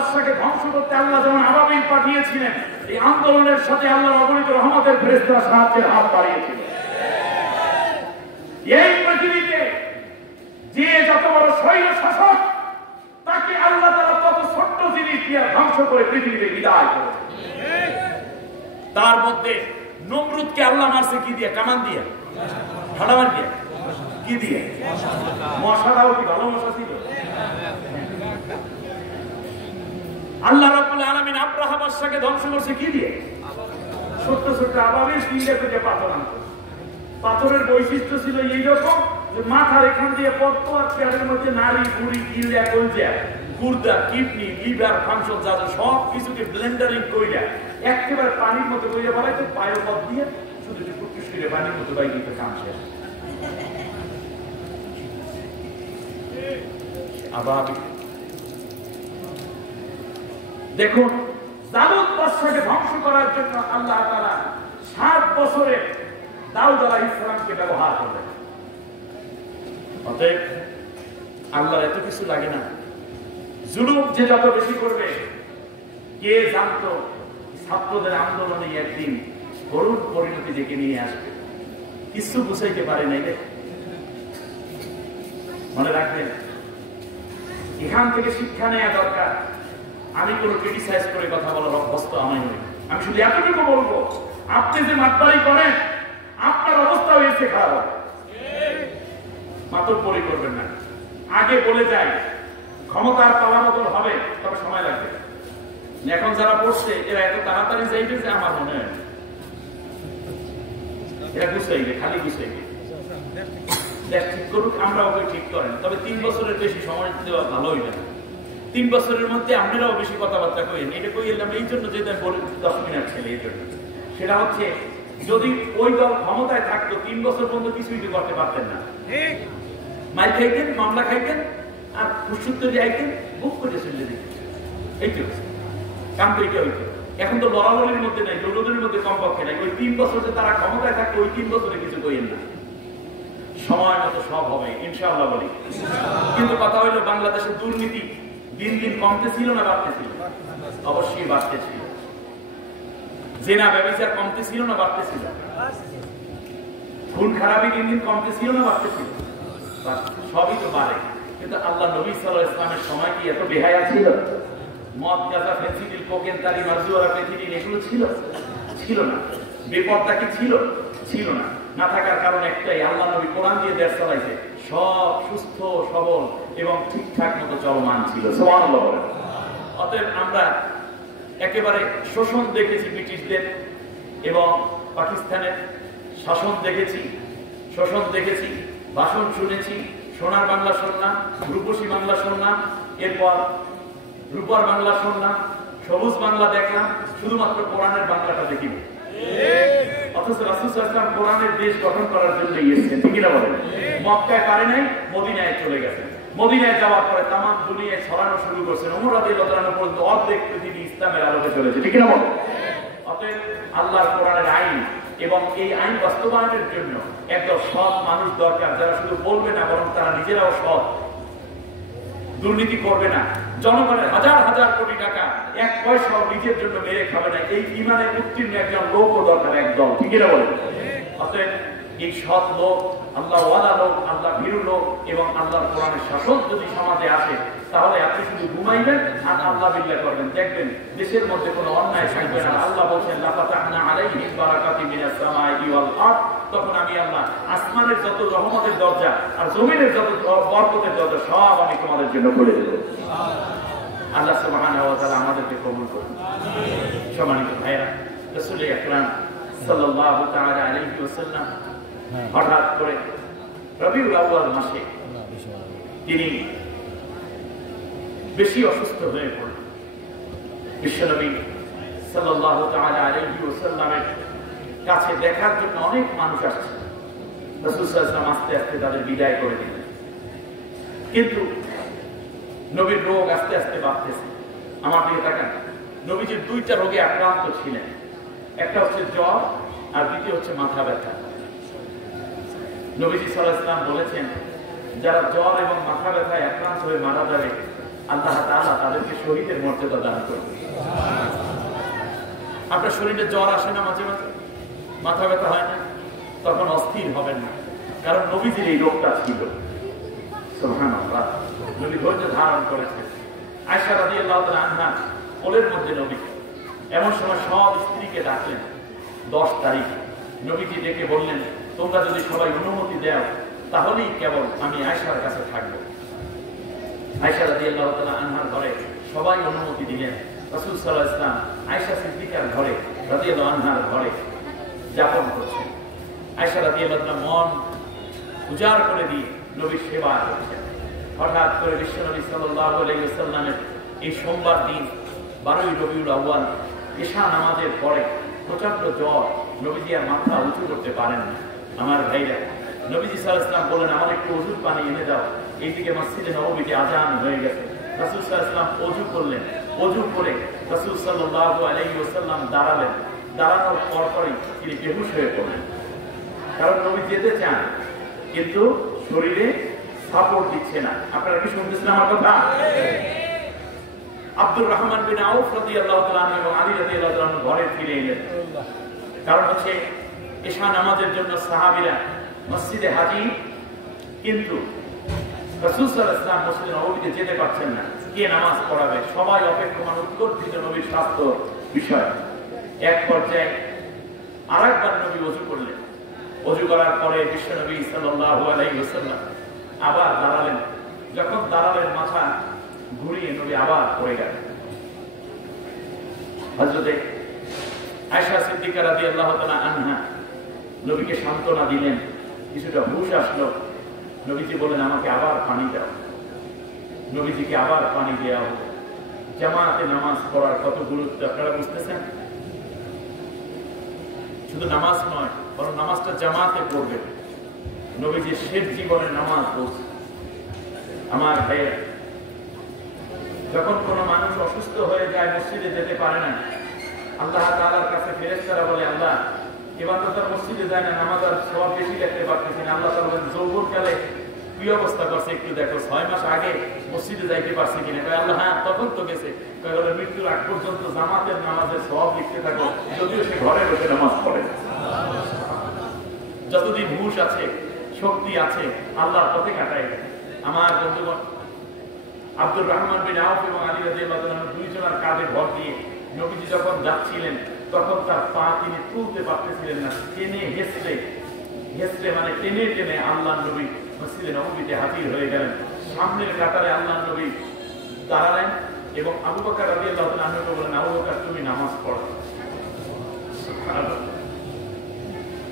বাদশাকে ধ্বংস করতে আল্লাহ যেমন আবাবিল পাঠিয়েছিলেন, এই আন্দোলনের সাথে আল্লাহর অগণিত রহমতের ফেরেশতারা সাহায্যের হাত বাড়িয়েছিল। এই পৃথিবীতে যে যত বড় স্বৈর শাসক, তাকে আল্লাহ তাআলা তত ছোট্ট জিনিস দিয়ে ধ্বংস করে পৃথিবীতে বিদায় করেছে। তার মধ্যে নমরুদকে আল্লাহ মারছে কি দিয়ে? কামান দিয়ে, হাড়ামার দিয়ে, কি দিয়ে? মশাটাও কি ভালো মশা ছিল? আল্লাহ রাব্বুল আলামিন আব্রাহা বাদশাকে ধ্বংস করছে কি দিয়ে? ছোট্ট ছোট্ট আবাবিল তিনটে থেকে পাথর আনতো। পাথরের বৈশিষ্ট্য ছিল এইরকম যে মাথার এখান দিয়ে পড়তো, আর পেটের মধ্যে নারী, বুড়ি, গিলা, কলজা, গুর্দা, কিডনি, লিভার, ফাংশন যা সব কিছুকে ব্লেন্ডারিং কইরা একেবারে পানির মতো কইরা বানাইতো, পায়ের পথ দিয়ে শুধু একটু ফুটফুস করে পানির মতো বাইরে দিতে কাম শেষ। আবাবিল দেখুন, জালুত বাদশাকে ধ্বংস করার জন্য আল্লাহ তাআলা 7 বছরে দাউদ আলাইহিস সালামকে ব্যবহার করলেন। অতএব আল্লাহর এত কিছু লাগে না। জুলুম যে যত বেশি করবে, কে জানতো ছাত্রদের আন্দোলনে একদিন করুণ পরিণতি ডেকে নিয়ে আসবে। কিছু বুঝাইতে পারে নাই রে। মনে রাখবেন, এখান থেকে শিক্ষা নেওয়া দরকার। আমি কোনো ক্রিটিসাইজ করে কথা বলার অভ্যস্ত আমি নই। আমি শুধু এতটুকু বলবো, আপনি যে মাতবাড়ি করেন, আপনার অবস্থা হয়েছে খারাপ, মাতব্বরি করবেন না। আগে বলে যায় ক্ষমতার পাওয়ার মতো হবে, তবে সময় লাগবে। এখন যারা পড়ছে এরা এত তাড়াতাড়ি যাইবে যে আমার মনে হয় এরা গুছাইবে, খালি গুছাইবে। দেখ ঠিক করুক, আমরা ওকে ঠিক করেন, তবে 3 বছরের বেশি সময় দেওয়া ভালোই না। 3 বছরের মধ্যে আপনারাও বেশি কথাবার্তা কইেন। এটা কই এলাম এই জন্য, যেটা বলি 10 মিনিট ছেলে এই জন্য। সেটা হচ্ছে, যদি ওই দল ক্ষমতায় থাকতো 3 বছর পর্যন্ত কিছুই করতে পারতেন না। মাইল খাইতেন, মামলা খাইতেন, আর ফুসুত্তর যাইতেন, বুক করে চলে দিতেন। এই তো কাম তো এটা হইতো। এখন তো লড়ালড়ির মধ্যে নাই, দৌড়দৌড়ির মধ্যে কমপক্ষে নাই। ওই 3 বছর যে তারা ক্ষমতায় থাকতো, ওই 3 বছরে কিছু কইেন না। সময় মতো সব হবে ইনশাআল্লাহ বলি। কিন্তু কথা হইলো, বাংলাদেশের দুর্নীতি দিন দিন কমতেছিল না বাড়তেছিল? অবশ্যই বাড়তেছিল। জেনা ব্যভিচার কমতেছিল না বাড়তেছিল? খুন খারাপি দিন দিন কমতেছিল না বাড়তেছিল? সবই তো বাড়ে। কিন্তু আল্লাহ নবী সাল্লাল্লাহু আলাইহি ওয়াসাল্লামের সময় কি এত বেহায়া ছিল? মদ, গাঁজা, ফেন্সিডিল, কোকেন, তারি, মারজুয়ারা, পেথিডিন এগুলো ছিল? ছিল না। বেপরদা কি ছিল? ছিল না। না থাকার কারণ একটাই, আল্লাহ নবী কোরআন দিয়ে দেশ চালাইছে, সব সুস্থ সবল এবং ঠিকঠাক মতো চলমান ছিল। সুবহানাল্লাহ বলেন। অতএব আমরা একেবারে শোষণ দেখেছি ব্রিটিশদের, এবং পাকিস্তানের শাসন দেখেছি, শোষণ দেখেছি, ভাষণ শুনেছি, সোনার বাংলা শুনলাম, রূপসী বাংলা শুনলাম, এরপর রূপার বাংলা শুনলাম, সবুজ বাংলা দেখলাম, শুধুমাত্র কোরআনের বাংলাটা দেখিনি। অথচ রাসূল সাল্লাল্লাহু আলাইহি ওয়াসাল্লাম কোরআনের দেশ গঠন করার জন্য এসেছেন, ঠিক না বলেন? মক্কায় পারে নাই, মদিনায় চলে গেছেন। মদিনায় যাওয়ার পরে তাম দুনিয়ায় ছড়ানো শুরু করছেন। ওমর রাদিয়াল্লাহু তাআলা পর্যন্ত অর্ধেক পৃথিবী ইসলামের আলোকে চলেছে, ঠিক না বলেন? অতএব আল্লাহর কোরআনের আইন এবং এই আইন বাস্তবায়নের জন্য একদম সৎ মানুষ দরকার, যারা শুধু বলবে না, বরং তারা নিজেরাও সৎ, দুর্নীতি করবে না, জনগণের হাজার হাজার কোটি টাকা এক পয়সাও নিজের জন্য মেরে খাবে না। এই ইমানে উত্তীর্ণ একজন লোকও দরকার, একদল, ঠিক না বলেন? অতএব এই সৎ লোক, আল্লাহ ওয়ালা লোক, আল্লাহ ভীরু লোক এবং আল্লাহর কোরআনের শাসন যদি সমাজে আসে, তাহলে আপনি শুধু ঘুমাইবেন আর আল্লাহ বিল্লাহ করবেন, দেখবেন দেশের মধ্যে কোনো অন্যায় থাকবে না। আল্লাহ বলছেন লাফাতাহনা আলাইহিম বারাকাতিন মিনাস সামাই ওয়াল আরদ, তখন আমি আল্লাহ আসমানের যত রহমতের দরজা আর জমিনের যত বরকতের দরজা সব আমি তোমাদের জন্য খুলে দেব। আল্লাহ সুবহানাহু ওয়া তাআলা আমাদেরকে কবুল করুন। সম্মানিত ভাইরা, রাসূল আকরাম সাল্লাল্লাহু তাআলা আলাইহি ওয়াসাল্লাম হঠাৎ করে রবিউল আউয়াল মাসে তিনি বেশি অসুস্থ হয়ে পড়লেন। বিশ্বনবী সাল্লাল্লাহু তাআলা আলাইহি ওয়াসাল্লামের কাছে দেখার জন্য অনেক মানুষ আসছে। রাসূল সাল্লাল্লাহু আলাইহি ওয়াসাল্লাম আস্তে আস্তে তাদের বিদায় করে দিলেন। কিন্তু নবীর রোগ আস্তে আস্তে বাড়তেছে। আমার দিকে তাকান, নবীজি 2টা রোগে আক্রান্ত ছিলেন। একটা হচ্ছে জ্বর, আর দ্বিতীয় হচ্ছে মাথা ব্যথা। নবীজি সাল্লাল্লাহু আলাইহি ওয়াসাল্লাম বলেছেন, যারা জ্বর এবং মাথা ব্যথায় আক্রান্ত হয়ে মারা যাবে, আল্লাহ তাআলা তাদেরকে শহীদের মর্যাদা দান করবে। আপনার শরীরে জ্বর আসে না মাঝে মাঝে, মাথা ব্যথা হয় না, তখন অস্থির হবেন না, কারণ নবীজির এই রোগটা ছিল। সুবহানাল্লাহ, নবী ধৈর্য ধারণ করেছেন। আয়েশা রাদিয়াল্লাহু তাআলা আনহা কোলের মধ্যে নবী, এমন সময় সব স্ত্রীকে ডাকলেন। 10 তারিখ নবীজি ডেকে বললেন, তোমরা যদি সবাই অনুমতি দাও তাহলেই কেবল আমি আয়েশার কাছে থাকবো। আয়েশা রাদিয়াল্লাহু তাআলা আনহার ঘরে সবাই অনুমতি দিলেন। রাসূল সাল্লাল্লাহু আলাইহি ওয়াসাল্লাম আয়েশা সিদ্দিকার ঘরে রাদিয়াল্লাহু আনহার ঘরে যাপন করছেন। আয়েশা রাদিয়াল্লাহু তাআলা মন উজাড় করে দিয়ে নবীর সেবা করছেন। হঠাৎ করে বিশ্বনবী সাল্লাল্লাহু আলাইহি ওয়াসাল্লামের এই সোমবার দিন 12ই রবিউল আউয়াল ঈশা নামাজের পরে প্রচন্ড জ্বর, নবীজি আর মাথা উঁচু করতে পারেন না। আমার ভাইরা, নবীজি সাল্লাল্লাহু আলাইহি ওয়াসাল্লাম বলেন, আমার একটু ওযুর পানি এনে দাও। এইদিকে মসজিদে নববীতে আযান হয়ে গেছে। রাসূল সাল্লাল্লাহু আলাইহি ওয়াসাল্লাম ওযু করলেন। ওযু করে রাসূল সাল্লাল্লাহু আলাইহি ওয়াসাল্লাম দাঁড়ালেন। দাঁড়ানোর পরপরই তিনি বেহুশ হয়ে পড়লেন। কারণ নবী যেতে চান, কিন্তু শরীরে সাপোর্ট দিচ্ছে না। আপনারা কি শুনতেছেন আমার কথা? আব্দুর রহমান বিন আউফ রাদিয়াল্লাহু তাআলা আনহু এবং আলী রাদিয়াল্লাহু তাআলা আনহু ঘরে ফিরে এলেন। কারণ হচ্ছে ঈশা নামাজের জন্য সাহাবীরা মসজিদে হাজির, কিন্তু রাসূল সাল্লাল্লাহু আলাইহি ওয়াসাল্লাম মসজিদে নববীতে যেতে পারছেন না। কে নামাজ পড়াবে? সবাই অপেক্ষমান উৎকণ্ঠিত নবীর স্বাস্থ্য বিষয়। এক পর্যায়ে আরেকবার নবী ওযু করলেন। ওযু করার পরে বিশ্বনবী সাল্লাল্লাহু আলাইহি ওয়াসাল্লাম আবার দাঁড়ালেন। যখন দাঁড়ালেন, মাথা ঘুরিয়ে নবী আবার পড়ে গেলেন। হযরতে আয়েশা সিদ্দিকা রাদিয়াল্লাহু তাআলা আনহা নবীকে সান্ত্বনা দিলেন। কিছুটা হুঁশ আসলো। নবীজি বলেন, আমাকে আবার পানি দাও। নবীজিকে আবার পানি দেওয়া হলো। জামাতে নামাজ পড়ার কত গুরুত্ব আপনারা বুঝতেছেন? শুধু নামাজ নয়, বরং নামাজটা জামাতে পড়বে। নবীজির শেষ জীবনে নামাজ পড়ছে। আমার ভাইয়েরা, যখন কোনো মানুষ অসুস্থ হয়ে যায়, মসজিদে যেতে পারে না, আল্লাহ তাআলার কাছে ফেরেশতারা বলে, আল্লাহ, এবার তো তার মসজিদে যায় না, নামাজ আর সওয়াব বেশি দেখতে পারতেছি না। আল্লাহ তাআলা বলেন, যৌবনকালে কি অবস্থা করছে একটু দেখো, 6 মাস আগে মসজিদে যাইতে পারছে কিনা? কয় আল্লাহ, হ্যাঁ তখন তো গেছে। কয় বলে, মৃত্যুর আগ পর্যন্ত জামাতের নামাজের সওয়াব লিখতে থাকো, যদিও সে ঘরে বসে নামাজ পড়ে। যতদিন হুঁশ আছে, শক্তি আছে, আল্লাহর পথে কাটায়। আমার বন্ধুগণ, আব্দুর রহমান বিন আউফ এবং আলী রাদিয়াল্লাহু তাআলা দুইজনের কাঁধে ভর দিয়ে নবীজি যখন যাচ্ছিলেন, তখন তার পা তিনি তুলতে পারতেছিলেন না। টেনে হেসড়ে মানে টেনে টেনে আল্লাহ নবী মসজিদে নববীতে হাজির হয়ে গেলেন। সামনের কাতারে আল্লাহ নবী দাঁড়ালেন এবং আবু বকর রাদিয়াল্লাহু তাআলা আনহুকে বলেন, আবু বকর, তুমি নামাজ পড়ো। সুবহানাল্লাহ।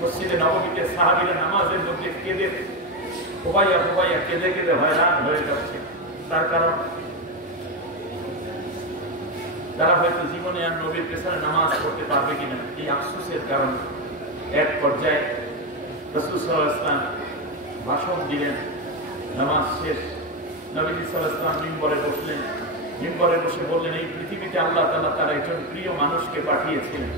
মসজিদে নববীতে সাহাবীরা নামাজের মধ্যে কেঁদে হুবাইয়া কেঁদে কেঁদে হয়রান হয়ে যাচ্ছে। তার কারণ, তারা হয়তো জীবনে আর নবীর পেছনে নামাজ পড়তে পারবে কিনা, এই আফসোসের কারণ। এক পর্যায়ে রাসূল সাল্লাল্লাহু আলাইহি ওয়াসাল্লাম ভাষণ দিলেন। নামাজ শেষ, নবীজি সাল্লাল্লাহু আলাইহি ওয়াসাল্লাম মিম্বরে বসলেন। মিম্বরে বসে বললেন, এই পৃথিবীতে আল্লাহ তাআলা তার একজন প্রিয় মানুষকে পাঠিয়েছিলেন,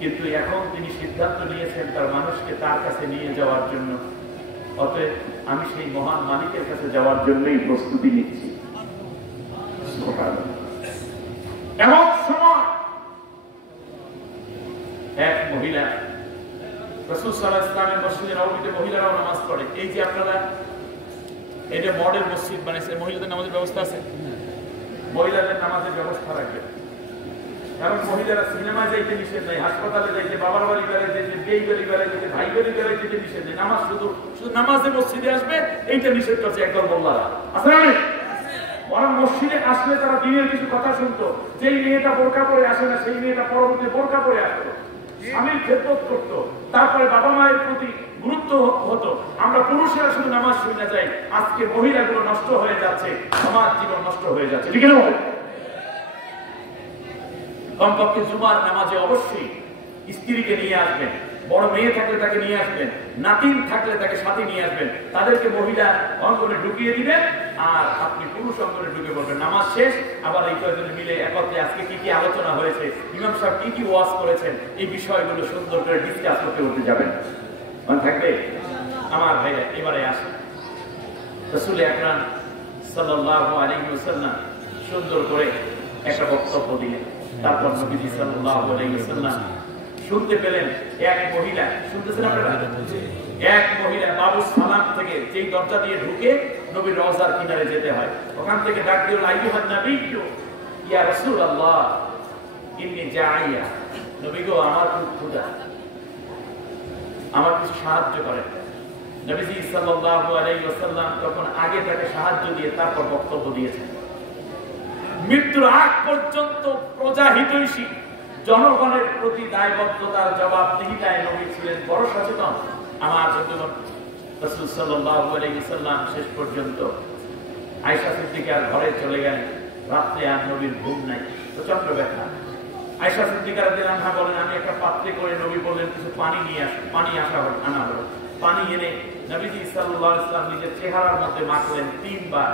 কিন্তু এখন তিনি সিদ্ধান্ত নিয়েছেন তার মানুষকে তার কাছে নিয়ে যাওয়ার জন্য। অতএব আমি সেই মহান মালিকের কাছে যাওয়ার জন্যই প্রস্তুতি নিচ্ছি। এমন সময় এক মহিলা, রাসূল সাল্লাল্লাহু আলাইহি ওয়াসাল্লামের মসজিদে নববীতে মহিলারাও নামাজ পড়ে। এই যে আপনারা এটা মডেল মসজিদ বানাইছে, মহিলাদের নামাজের ব্যবস্থা আছে, মহিলাদের নামাজের ব্যবস্থা রাখবে। কারণ মহিলারা সিনেমায় যাইতে নিষেধ নেই, হাসপাতালে যাইতে, বাবার বাড়ি বেড়াই যেতে, যেই বাড়ি বেড়াই যেতে, ভাই বাড়ি বেড়াই যেতে নিষেধ নেই। নামাজ শুধু নামাজে মসজিদে আসবে, এইটা নিষেধ করছে একদল মোল্লারা। আসলে বরং মসজিদে আসলে তারা দিনের কিছু কথা শুনতো। যেই মেয়েটা বোরকা পরে আসে না, সেই মেয়েটা পরবর্তী বোরকা পরে আসতো, স্বামীর খেদমত করতো, তারপরে বাবা মায়ের প্রতি গুরুত্ব হতো। আমরা পুরুষেরা শুধু নামাজ শুনে যাই, আজকে মহিলাগুলো নষ্ট হয়ে যাচ্ছে, সমাজ জীবন নষ্ট হয়ে যাচ্ছে। ঠিক না? কমপক্ষে জুমার নামাজে অবশ্যই স্ত্রীকে নিয়ে আসবেন, বড় মেয়ে থাকলে তাকে নিয়ে আসবেন, নাতিন থাকলে তাকে সাথে নিয়ে আসবেন। তাদেরকে মহিলা অঙ্গনে ঢুকিয়ে দিবেন আর আপনি পুরুষ অঙ্গনে ঢুকে পড়বেন। নামাজ শেষ, আবার এই কয়েকজনে মিলে একত্রে আজকে কি কি আলোচনা হয়েছে, ইমাম সাহেব কি কি ওয়াজ করেছেন, এই বিষয়গুলো সুন্দর করে ডিসকাস করতে যাবেন। মনে থাকবে? আমার ভাইরা, এবারে আসেন। রাসূল আকরাম সাল্লাল্লাহু আলাইহি ওয়াসাল্লাম সুন্দর করে একটা বক্তব্য দিলেন। তারপর নবীজি সাল্লাল্লাহু আলাইহি ওয়াসাল্লাম শুনতে পেলেন এক মহিলা, শুনতেছেন আপনারা, এক মহিলা বাবু সালাম থেকে যেই দরজা দিয়ে ঢুকে নবীর রওজার কিনারে যেতে হয়, ওখান থেকে ডাক দিল আইয়ুহান নাবিয়্যু ইয়া রাসূলুল্লাহ ইন্নী জাইয়া, নবী গো আমার খুব ক্ষুধা, আমার কিছু সাহায্য করেন। নবীজি সাল্লাল্লাহু আলাইহি ওয়াসাল্লাম তখন আগে তাকে সাহায্য দিয়ে তারপর বক্তব্য দিয়েছেন। মৃত্যুর আগ পর্যন্ত প্রজাহিতৈষী, জনগণের প্রতি দায়বদ্ধতার জবাবদিহিতায় নবী ছিলেন বড় সচেতন। আমার যতক্ষণ রাসূল সাল্লাল্লাহু আলাইহি ওয়াসাল্লাম শেষ পর্যন্ত আয়েশা সিদ্দিকার ঘরে চলে গেলেন। রাতে আর নবীর ঘুম নাই, প্রচন্ড ব্যথা। আয়েশা সিদ্দিকা রাদিয়াল্লাহু আনহা বলেন, আমি একটা পাত্রে করে, নবী বললেন কিছু পানি নিয়ে আসো। পানি আনা হলো। পানি এনে নবীজি সাল্লাল্লাহু আলাইহি ওয়াসাল্লাম নিজের চেহারার মধ্যে মাখলেন। 3 বার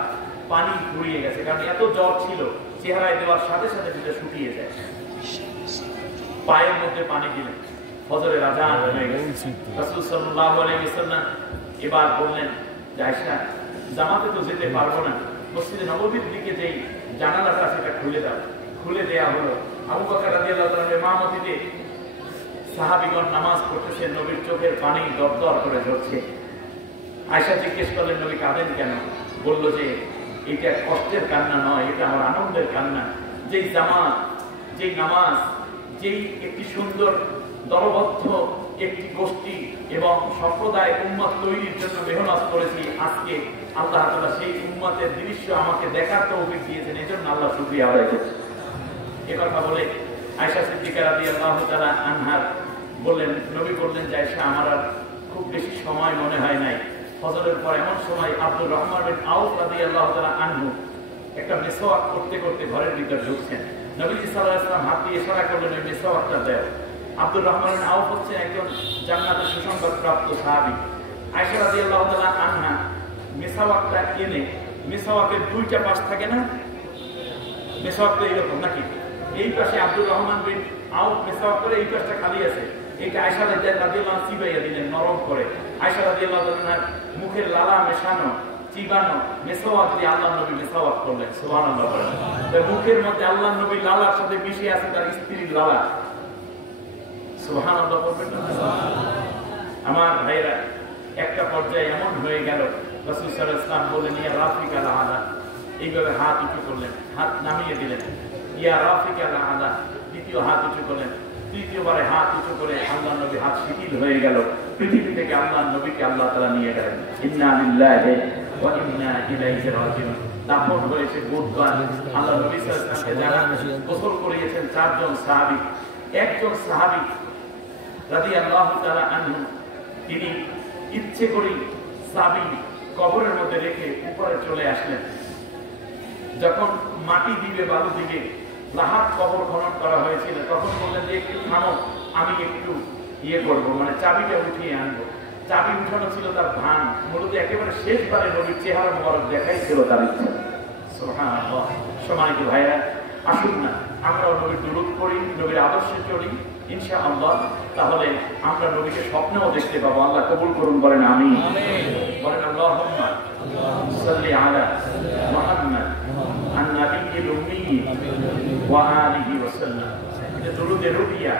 পানি ঘুরিয়ে গেছে, কারণ এত জ্বর ছিল, চেহারায় দেওয়ার সাথে সাথে সেটা শুকিয়ে যায়। পায়ের মধ্যে পানি দিলেন। ফজরের আযান হয়ে গেছে। রাসূল সাল্লাল্লাহু আলাইহি ওয়াসাল্লাম এবার বললেন, আয়েশা জামাতে তো যেতে পারবো না, মসজিদে নববীর দিকে যেই জানালাটা সেটা খুলে দাও। খুলে দেয়া হলো। আবু বকর রাদিয়াল্লাহু তাআলা ইমামতিতে সাহাবীগণ নামাজ পড়তেছেন, নবীর চোখের পানি দরদর করে ঝরছে। আয়েশা জিজ্ঞেস করলেন, নবী কাঁদেন কেন? বলল যে এটা কষ্টের কান্না নয়, এটা আমার আনন্দের কান্না। যেই জামাত, যেই নামাজ, যেই একটি সুন্দর দলবদ্ধ একটি গোষ্ঠী এবং সম্প্রদায় উম্মত তৈরির জন্য মেহনত করেছি, আজকে আল্লাহ তাআলা সেই উম্মতের দৃশ্য আমাকে দেখার তৌফিক দিয়েছেন, এজন্য আল্লাহ শুকরিয়া আদায় করছি। এ কথা বলে আয়েশা সিদ্দিকা রাদিয়াল্লাহু তাআলা আনহা বললেন, নবী বললেন যে আয়েশা আমার আর খুব বেশি সময় মনে হয় নাই। ফজরের পর এমন সময় আব্দুর রহমান বিন আউফ রাদিয়াল্লাহু তাআলা আনহু একটা মিসওয়াক করতে করতে ঘরের ভিতর ঢুকছেন। নবীজি সাল্লাল্লাহু আলাইহি ওয়াসাল্লাম হাত দিয়ে ইশারা করলেন, ওই মিসওয়াকটা দাও। আব্দুর রহমান বিন আউফ হচ্ছে একজন জান্নাতের সুসংবাদপ্রাপ্ত সাহাবী। আয়েশা রাদিয়াল্লাহু তাআলা আনহা মিসওয়াকটা এনে, মিসওয়াকের 2টা পাশ থাকে না, মিসওয়াকটা এরকম নাকি, এই পাশে আব্দুর রহমান বিন আউফ মিসওয়াক করে, এই পাশটা খালি আছে। এটা আয়েশা রাদিয়াল্লাহু আনহা চিবাইয়া দিলেন নরম করে। আয়েশা রাদিয়াল্লাহু আনহার মুখের লালা মেশানো, চিবানো মিসওয়াক দিয়ে আল্লাহর নবী মিসওয়াক করলেন। সুবহানাল্লাহ। তার মুখের মধ্যে আল্লাহর নবীর লালার সাথে মিশে আছে তার স্ত্রীর লালা। সুবহানাল্লাহ বলবেন না? আমার ভাইরা, একটা পর্যায়ে এমন হয়ে গেল, রাসূল সাল্লাল্লাহু আলাইহি ওয়াসাল্লাম বললেন, ইয়া রাফিকাল আলা, এইভাবে হাত উঁচু করলেন, হাত নামিয়ে দিলেন। ইয়া রাফিকাল আলা, দ্বিতীয় হাত উঁচু করলেন। তৃতীয়বারে হাত উঁচু করে আল্লাহর নবী হাত শিথিল হয়ে গেল। পৃথিবী থেকে আল্লাহর নবীকে আল্লাহ তাআলা নিয়ে গেলেন। ইন্না লিল্লাহি ওয়া ইন্না ইলাইহি রাজিউন। দাফন হয়েছে বুধবার। আল্লাহর নবী সাল্লাল্লাহু আলাইহি ওয়াসাল্লাম যারা গোসল করিয়েছেন 4 জন সাহাবী। একজন সাহাবী রাদিয়াল্লাহু তাআলা আনহু, তিনি ইচ্ছে করে চাবি কবরের মধ্যে রেখে উপরে চলে আসলেন। যখন মাটি দিবে, বালু দিবে, লাহাত কবর খনন করা হয়েছিল, তখন বললেন যে একটু থামো, আমি একটু করবো, মানে চাবিটা উঠিয়ে আনবো। চাবি উঠানো ছিল তার ভান, মূলত একেবারে শেষবারে নবীর চেহারা মোবারক দেখাই ছিল তার ইচ্ছা। সুবহানাল্লাহ। সম্মানিত ভাইরা, আসুন না আমরাও নবীর দুরূদ পড়ি, নবীর আদর্শে চলি, ইনশাআল্লাহ তাহলে আমরা নবীকে স্বপ্নেও দেখতে পাবো। আল্লাহ কবুল করুন, বলেন আমিন। বলেন আল্লাহুম্মা সাল্লি আলা মুহাম্মাদ আন-নাবিয়্যিল উম্মি ওয়া আলিহি ওয়া সাল্লাম। এটা দুরূদে রুবিয়া।